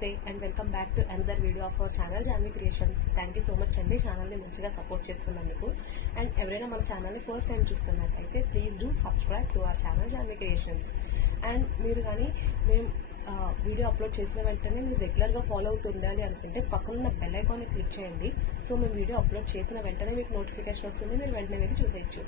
నమస్తే and welcome back to another video of our channel Janhvi creations. Thank you so much అండి ఛానల్ని మంచిగా support చేస్తున్నందుకు. అండ్ ఎవరైనా మన ఛానల్ని ఫస్ట్ టైం చూస్తున్నట్టయితే please do subscribe to our channel Janhvi creations. And మీరు కానీ మేము వీడియో అప్లోడ్ చేసిన వెంటనే మీరు రెగ్యులర్గా ఫాలో అవుతుండాలి అనుకుంటే పక్కన బెల్ ఐకాన్ని క్లిక్ చేయండి. సో మేము వీడియో అప్లోడ్ చేసిన వెంటనే మీకు నోటిఫికేషన్ వస్తుంది, మీరు వెంటనే వెళ్ళి చూసేయచ్చు.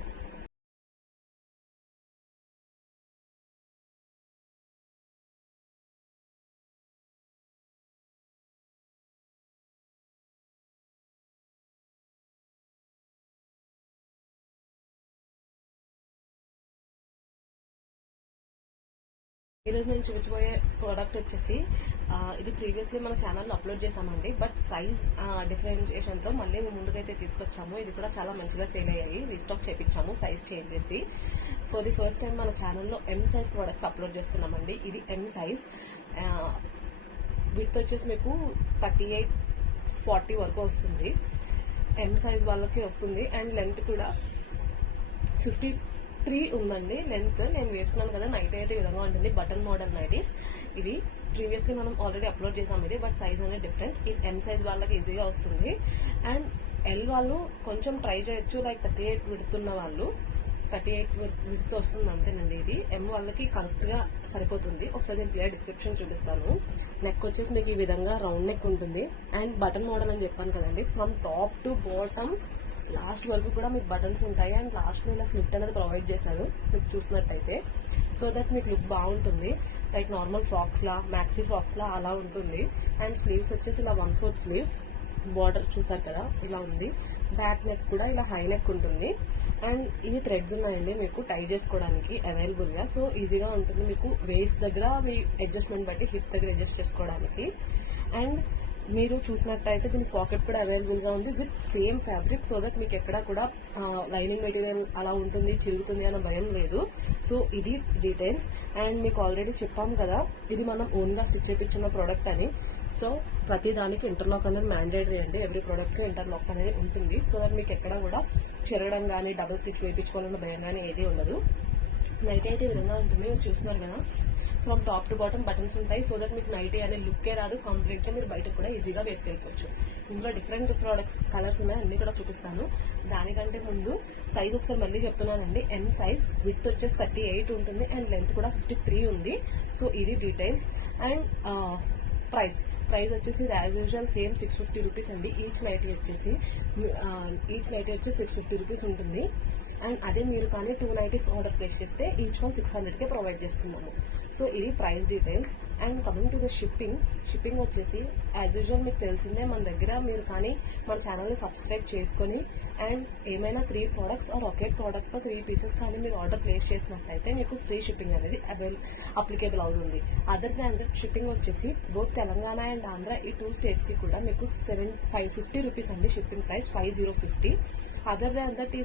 ఈరోజు నేను చూపించబోయే ప్రోడక్ట్ వచ్చేసి ఇది ప్రీవియస్లీ మన ఛానల్లో అప్లోడ్ చేసామండి. బట్ సైజ్ డిఫరెన్షియేషన్తో మళ్ళీ మేము ముందుకైతే తీసుకొచ్చాము. ఇది కూడా చాలా మంచిగా సేల్ అయ్యాయి. రీస్టాక్ చేయించాము సైజ్ చేంజ్ చేసి. ఫర్ ది ఫస్ట్ టైం మన ఛానల్లో ఎం సైజ్ ప్రోడక్ట్స్ అప్లోడ్ చేస్తున్నామండి. ఇది ఎం సైజ్, విడ్త్ వచ్చేసి మీకు 38-40 వరకు వస్తుంది. ఎం సైజ్ వాళ్ళకి వస్తుంది. అండ్ లెంత్ కూడా 53 ఉందండి లెంత్. నేను వేసుకున్నాను కదా, నైట్ అయితే ఈ విధంగా ఉంటుంది. బటన్ మోడల్ నైటీస్ ఇవి ప్రీవియస్లీ మనం ఆల్రెడీ అప్లోడ్ చేసాం ఇది, బట్ సైజ్ అనేది డిఫరెంట్. ఇది ఎం సైజ్ వాళ్ళకి ఈజీగా వస్తుంది. అండ్ ఎల్ వాళ్ళు కొంచెం ట్రై చేయొచ్చు, లైక్ 38 విడుతున్న వాళ్ళు 38 విడుతూ వస్తుంది అంతేనండి. ఇది ఎం వాళ్ళకి కరెక్ట్గా సరిపోతుంది. ఒకసారి నేను క్లియర్ డిస్క్రిప్షన్ చూపిస్తాను. నెక్ వచ్చేసి మీకు ఈ విధంగా రౌండ్ నెక్ ఉంటుంది. అండ్ బటన్ మోడల్ అని చెప్పాను కదండి, from top to bottom last వరకు కూడా మీకు బటన్స్ ఉంటాయి. అండ్ లాస్ట్లో ఇలా స్లిట్ అనేది ప్రొవైడ్ చేశారు మీకు చూసినట్టయితే, సో దట్ మీకు లుక్ బాగుంటుంది. లైక్ నార్మల్ ఫ్రాక్స్ లా, మ్యాక్సీ ఫ్రాక్స్ లా అలా ఉంటుంది. అండ్ స్లీవ్స్ వచ్చేసి ఇలా 1/4 స్లీవ్స్, బార్డర్ చూసారు కదా ఇలా ఉంది. బ్యాక్ నెక్ కూడా ఇలా హై నెక్ ఉంటుంది. అండ్ ఇది థ్రెడ్స్ ఉన్నాయండి మీకు టై చేసుకోవడానికి అవైలబుల్గా. సో ఈజీగా ఉంటుంది మీకు వేస్ట్ దగ్గర మీ అడ్జస్ట్మెంట్ బట్టి హిప్ దగ్గర అడ్జస్ట్ చేసుకోవడానికి. అండ్ మీరు చూసినట్టయితే దీని పాకెట్ కూడా అవైలబుల్గా ఉంది with same fabric, so that మీకు ఎక్కడ కూడా లైనింగ్ మెటీరియల్ అలా ఉంటుంది చిరుగుతుంది అన్న భయం లేదు. సో ఇది డీటెయిల్స్. అండ్ మీకు ఆల్రెడీ చెప్పాం కదా, ఇది మనం ఓన్గా స్టిచ్ చేయించిన ప్రోడక్ట్ అని. సో ప్రతి దానికి ఇంటర్లాక్ అనేది మ్యాండేటరీ అండి. ఎవ్రీ ప్రోడక్ట్కి ఇంటర్లాక్ అనేది ఉంటుంది. సో దట్ మీకు ఎక్కడ కూడా చెరగడం కానీ డబుల్ స్టిచ్ వేయించుకోవాలన్న భయం కానీ ఏది ఉండదు. నైట్ అయితే ఈ విధంగా ఉంటుంది, మీరు చూస్తున్నారు కదా. From top to bottom buttons ఉంటాయి. సో దట్ మీకు నైటీ అనే లుక్కే రాదు, కంప్లీట్గా మీరు బయటకు కూడా ఈజీగా వేసుకెళ్ళిపోవచ్చు. ఇందులో డిఫరెంట్ ప్రోడక్ట్స్ కలర్స్ ఉన్నాయి, అన్ని కూడా చూపిస్తాను. దానికంటే ముందు సైజ్ ఒకసారి మళ్ళీ చెప్తున్నానండి. ఎం సైజ్ విడ్త్ వచ్చేసి 38 ఉంటుంది. అండ్ లెంత్ కూడా 53 ఉంది. సో ఇది డీటెయిల్స్. అండ్ ప్రైస్ వచ్చేసి యాజ్ యూజువల్ సేమ్ 650 రూపీస్ అండి. ఈచ్ నైటీ వచ్చేసి 650 రూపీస్ ఉంటుంది. అండ్ అదే మీరు కానీ 2 నైటీస్ ఆర్డర్ ప్లేస్ చేస్తే ఈచ్ వన్ 600కే ప్రొవైడ్ చేస్తున్నాము. సో ఇది price details. And coming to the shipping వచ్చేసి యాజ్ యూజువల్ మీకు తెలిసిందే, మన దగ్గర మీరు కానీ మన ఛానల్ని సబ్స్క్రైబ్ చేసుకొని అండ్ ఏమైనా 3 ప్రోడక్ట్స్ ఆర్ ఒకే ప్రోడక్ట్ 3 పీసెస్ కానీ మీరు ఆర్డర్ ప్లేస్ చేసినట్టయితే మీకు ఫ్రీ షిప్పింగ్ అనేది అప్లికేబుల్ అవుతుంది. అదర్ దాన్ దట్ షిప్పింగ్ వచ్చేసి బోత్ తెలంగాణ అండ్ ఆంధ్ర ఈ 2 స్టేట్స్కి కూడా మీకు 550 రూపీస్ అండి shipping price, 5050. Other than that ఈ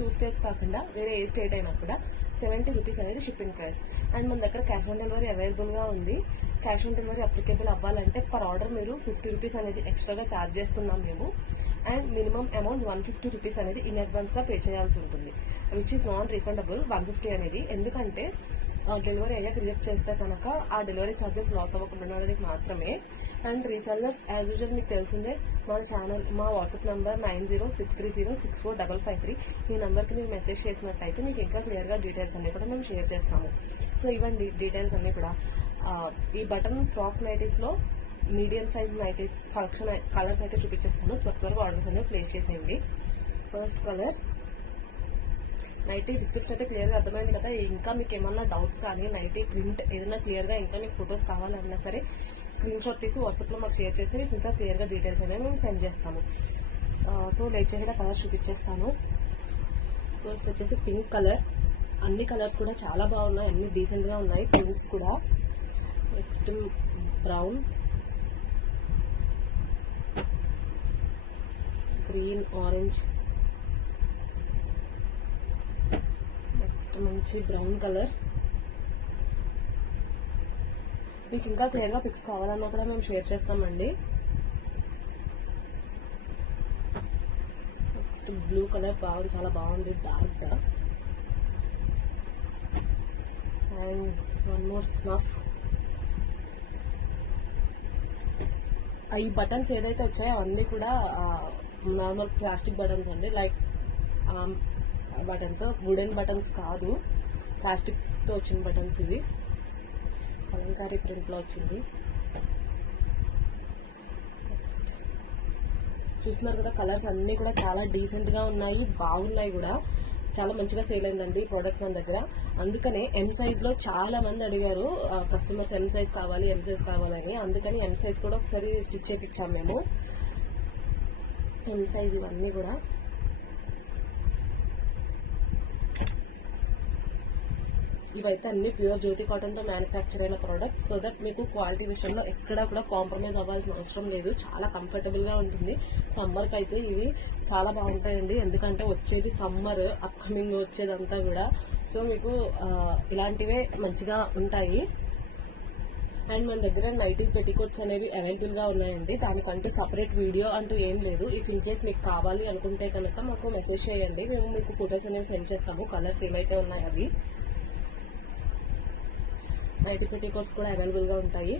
2 స్టేట్స్ కాకుండా వేరే ఏ స్టేట్ అయినా కూడా 70 రూపీస్ అనేది షిప్పింగ్ ప్రైస్. అండ్ మన దగ్గర క్యాష్ ఆన్ డెలివరీ అవైలబుల్గా ఉంది. క్యాష్ ఆన్ డెలివరీ అప్లికేబుల్ అవ్వాలంటే పర్ ఆర్డర్ మీరు 50 రూపీస్ అనేది ఎక్స్ట్రాగా ఛార్జ్ చేస్తున్నాం మేము. అండ్ మినిమం అమౌంట్ 150 రూపీస్ అనేది ఇన్ అడ్వాన్స్గా పే చేయాల్సి ఉంటుంది, విచ్ ఈస్ నాన్ రీఫండబుల్ 150 అనేది. ఎందుకంటే డెలివరీ అయ్యాక రిజెక్ట్ చేస్తే కనుక ఆ డెలివరీ ఛార్జెస్ లాస్ అవ్వకుండా మాత్రమే. అండ్ రీసెల్లర్స్ యాజ్ యూజువల్ మీకు తెలిసిందే, మా వాట్సాప్ నెంబర్ 9063064553. ఈ నెంబర్కి మీరు మెసేజ్ చేసినట్టయితే మీకు ఇంకా క్లియర్గా డీటెయిల్స్ అన్నీ కూడా మేము షేర్ చేస్తాము. సో ఇవన్నీ డీటెయిల్స్ అన్నీ కూడా ఈ బటన్ ఫ్రాక్ నైటీస్లో మీడియం సైజ్ నైటీస్ కలర్స్ అయితే చూపించేస్తాను. త్వరగా ఆర్డర్స్ అనేవి ప్లేస్ చేసేయండి. ఫస్ట్ కలర్ నైటీ డిస్క్రిప్షన్ అయితే క్లియర్గా అర్థమైంది కదా. ఇంకా మీకు ఏమన్నా డౌట్స్ కానీ నైటీ ప్రింట్ ఏదైనా క్లియర్గా ఇంకా మీకు ఫొటోస్ కావాలన్నా సరే స్క్రీన్ షాట్ తీసి వాట్సాప్లో మాకు షేర్ చేస్తే మీకు ఇంకా క్లియర్గా డీటెయిల్స్ అనేవి మేము సెండ్ చేస్తాము. సో లేట్ చేయకుండా కలర్స్ చూపించేస్తాను. ఫస్ట్ వచ్చేసి పింక్ కలర్. అన్ని కలర్స్ కూడా చాలా బాగున్నాయి, అన్ని డీసెంట్గా ఉన్నాయి పింక్స్ కూడా. Next brown, green, orange, next మంచి బ్రౌన్ కలర్. మీకు ఇంకా క్లియర్గా పిక్స్ కావాలన్నా కూడా మేము షేర్ చేస్తామండి. నెక్స్ట్ బ్లూ కలర్ చాలా బాగుంది, dark. And one more snuff. ఈ బటన్స్ ఏదైతే వచ్చాయో అవన్నీ కూడా నార్మల్ ప్లాస్టిక్ బటన్స్ అండి. లైక్ బటన్స్, వుడెన్ బటన్స్ కాదు, ప్లాస్టిక్తో వచ్చిన బటన్స్. ఇవి కలంకారీ ప్రింట్లో వచ్చింది. నెక్స్ట్ చూస్తున్నారు కదా, కలర్స్ అన్నీ కూడా చాలా డీసెంట్గా ఉన్నాయి, బాగున్నాయి కూడా. చాలా మంచిగా సేల్ అయిందండి ఈ ప్రోడక్ట్ మన దగ్గర. అందుకనే ఎం సైజ్లో చాలా మంది అడిగారు కస్టమర్స్, ఎం సైజ్ కావాలి, ఎం సైజ్ కావాలని. అందుకని ఎం సైజ్ కూడా ఒకసారి స్టిచ్ చేయించాం మేము. ఎం సైజ్ ఇవన్నీ కూడా ఇవైతే అన్ని ప్యూర్ జ్యోతి కాటన్తో మ్యానుఫ్యాక్చర్ అయిన ప్రోడక్ట్. సో దట్ మీకు క్వాలిటీ విషయంలో ఎక్కడా కూడా కాంప్రమైజ్ అవ్వాల్సిన అవసరం లేదు. చాలా కంఫర్టబుల్గా ఉంటుంది. సమ్మర్కి అయితే ఇవి చాలా బాగుంటాయండి, ఎందుకంటే వచ్చేది సమ్మర్, అప్కమింగ్ వచ్చేదంతా కూడా. సో మీకు ఇలాంటివే మంచిగా ఉంటాయి. అండ్ మన దగ్గర నైటీ పెట్టికోట్స్ అనేవి అవైలబుల్గా ఉన్నాయండి. దానికంటూ సపరేట్ వీడియో అంటూ ఏం లేదు. ఇఫ్ ఇన్ కేస్ మీకు కావాలి అనుకుంటే కనుక మాకు మెసేజ్ చేయండి, మేము మీకు ఫొటోస్ అనేవి సెండ్ చేస్తాము. కలర్స్ ఏవైతే ఉన్నాయి అవి. నైటీ పెట్టికోట్స్ కూడా అవైలబుల్గా ఉంటాయి.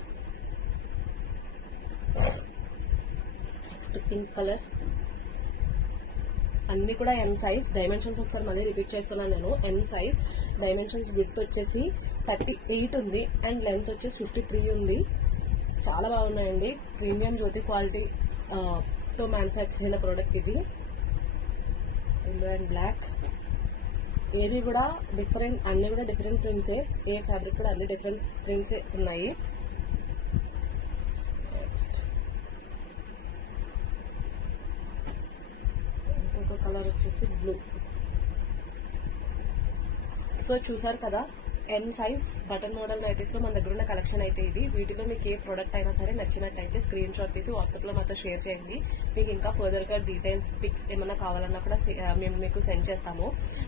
నెక్స్ట్ పింక్ కలర్, అన్ని కూడా ఎం సైజ్. డైమెన్షన్స్ ఒకసారి మళ్ళీ రిపీట్ చేస్తున్నాను నేను. ఎం సైజ్ డైమెన్షన్స్ విడ్త్ వచ్చేసి 38 ఉంది అండ్ లెంత్ వచ్చేసి 53 ఉంది. చాలా బాగున్నాయండి. ప్రీమియం జ్యోతి క్వాలిటీ తో మ్యానుఫ్యాక్చర్ అయిన ప్రోడక్ట్ ఇది. ఎల్లో అండ్ బ్లాక్, ఏది కూడా డిఫరెంట్, అన్ని కూడా డిఫరెంట్ ప్రింట్సే. ఏ ఫ్యాబ్రిక్ కూడా అన్ని డిఫరెంట్ ప్రింట్సే ఉన్నాయి. నెక్స్ట్ ఇంకొక కలర్ వచ్చేసి బ్లూ. సో చూసారు కదా, ఎం సైజ్ బటన్ మోడల్ నైటీస్లో మన దగ్గర ఉన్న కలెక్షన్ అయితే ఇది. వీటిలో మీకు ఏ ప్రోడక్ట్ అయినా సరే నచ్చినట్టయితే స్క్రీన్ షాట్ తీసి వాట్సాప్లో మాతో షేర్ చేయండి. మీకు ఇంకా ఫర్దర్గా డీటెయిల్స్, పిక్స్ ఏమైనా కావాలన్నా కూడా మేము మీకు సెండ్ చేస్తాము.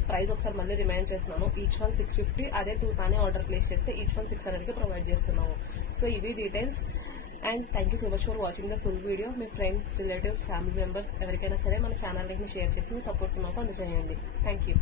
ప్రైస్ ఒకసారి మళ్ళీ రిమైండ్ చేస్తున్నాను. Each one 650. అదే 2 తానే ఆర్డర్ ప్లేస్ చేస్తే ఈచ్ వన్ 600కి ప్రొవైడ్ చేస్తున్నాము. సో ఇవి details. And thank you so much for watching the full video. Me friends, relatives, family members ఎవరికైనా సరే మన ఛానల్ లింక్ని షేర్ చేసి మీ సపోర్ట్ మాకు అందజేయండి. Thank you.